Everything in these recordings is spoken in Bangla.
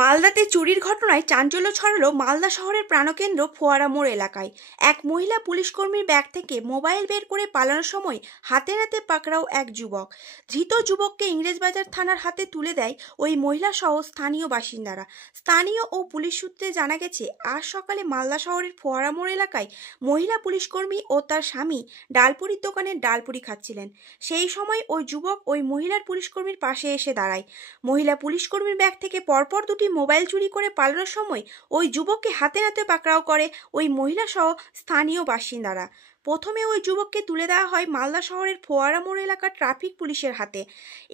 মালদাতে চুরির ঘটনায় চাঞ্চল্য ছড়ালো মালদা শহরের প্রাণকেন্দ্র ফোয়ারা মোড় এলাকায়। এক মহিলা পুলিশকর্মীর ব্যাগ থেকে মোবাইল বের করে পালানোর সময় হাতে নাতে পাকড়াও এক যুবক। ধৃত যুবককে ইংরেজবাজার থানার হাতে তুলে দেয় ওই মহিলা সহ স্থানীয় বাসিন্দারা। স্থানীয় ও পুলিশ সূত্রে জানা গেছে, আজ সকালে মালদা শহরের ফোয়ারা মোড় এলাকায় মহিলা পুলিশকর্মী ও তার স্বামী ডালপুরির দোকানে ডালপুরি খাচ্ছিলেন। সেই সময় ওই যুবক ওই মহিলার পুলিশকর্মীর পাশে এসে দাঁড়ায়। মহিলা পুলিশকর্মীর ব্যাগ থেকে পরপর দুটি মোবাইল চুরি করে পালানোর সময় ওই যুবককে হাতে নাতে পাকড়াও করে ওই মহিলা সহ স্থানীয় বাসিন্দারা। প্রথমে ওই যুবককে তুলে দেওয়া হয় মালদা শহরের ফোয়ারা মোড় এলাকার ট্রাফিক পুলিশের হাতে।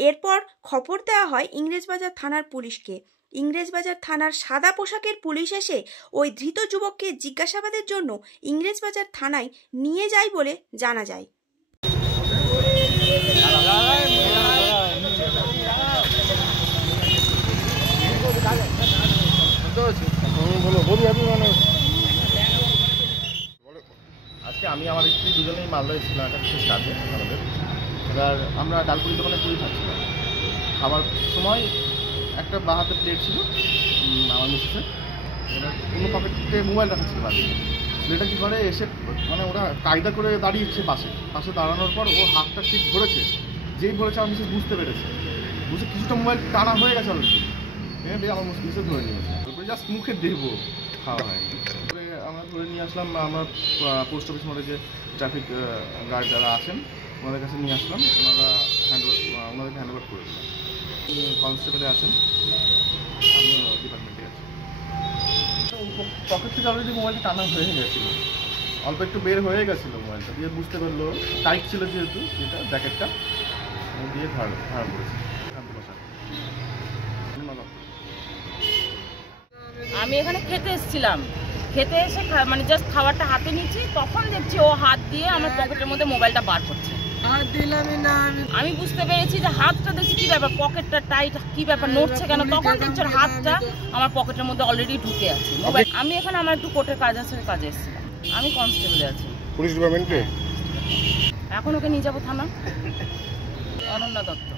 এরপর খবর দেওয়া হয় ইংরেজবাজার থানার পুলিশকে। ইংরেজবাজার থানার সাদা পোশাকের পুলিশ এসে ওই ধৃত যুবককে জিজ্ঞাসাবাদের জন্য ইংরেজবাজার থানায় নিয়ে যায় বলে জানা যায়। আজকে আমি আমার স্ত্রী দুজনেই মালদা এসেছিলাম একটা বিশেষ কাজে আমাদের। এবার আমরা ডালপুরি দোকানে পুরি খাচ্ছিলাম। খাবার সময় একটা বাঁ হাতে প্লেট ছিল আমার মিসেসের, এবার কোনো পকেটে মোবাইল রাখা ছিল বাড়ি। ছেলেটা কী করে এসে মানে ওরা কায়দা করে দাঁড়িয়েছে পাশে দাঁড়ানোর পর ও হাতটা ঠিক ধরেছে। যেই ধরেছে আমার মিসেস বুঝতে পেরেছে, বুঝে কিছুটা মোবাইল টানা হয়ে গেছে অলরেডি। আমার মিসেস ধরে নিয়েছে, তারপরে জাস্ট মুখে দেবো খাওয়া হয়। তারপরে আমরা ধরে নিয়ে আসলাম, আমরা পোস্ট অফিস মোড়ে যে ট্রাফিক গার্ড যারা আছেন ওনাদের কাছে নিয়ে আসলাম। ওনাদেরকে হ্যান্ডওভার করে দিলাম। কনস্টেবলে আছেন, আমি ডিপার্টমেন্টে আছি। পকেট থেকে অলরেডি মোবাইলটা টানা হয়ে গেছিলো, অল্প একটু বের হয়ে গেছিলো মোবাইলটা, দিয়ে বুঝতে পারলো টাইট ছিল যেহেতু যেটা জ্যাকেটটা দিয়ে ভাড়া করেছে। আমি এখানে খেতে এসেছিলাম, খেতে এসে মানে জাস্ট খাবারটা হাতে নিচ্ছি, তখন দেখছি ও হাত দিয়ে আমার পকেটের মধ্যে মোবাইলটা বার করছে। আমি বুঝতে পেরেছি যে হাতটা দেখছি কি ব্যাপার, পকেটটা টাইট, কি ব্যাপার নড়ছে কেন। তখন দেখছি হাতটা আমার পকেটের মধ্যে অলরেডি ঢুকে আছে। আমি এখানে আমার একটু কোর্টের কাজ আছে, কাজে এসেছিলাম। আমি কনস্টেবলে আছি পুলিশ ডিপার্টমেন্টে। এখন ওকে নিয়ে যাবো থানা। অনন্যা দত্ত।